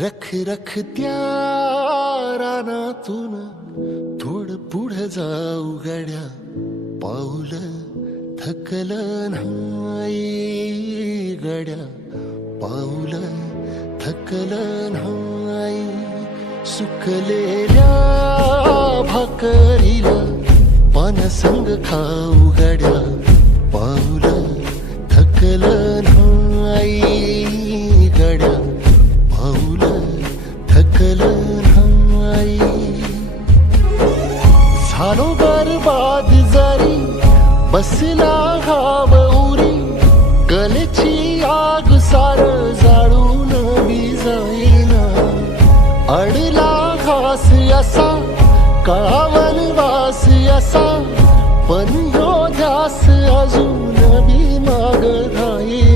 रख रख त्या रानातून थोडं पुढं जाऊ गड्या, पाऊल थकलं नाही गड्या, पाऊल थकलं नाही. सुकलेल्या भाकरीला पानसंग खाऊ गड्या, पाऊल थकलं नाही गड्या, पाऊल थकलं नाही. झालो बरबाद जरी बसला घाव उरी, कलेची आग सार जाळून विजाईना. अडला घास असा काळावन वास असा, पण ह्यो ध्यास अजून बी माग राहीना.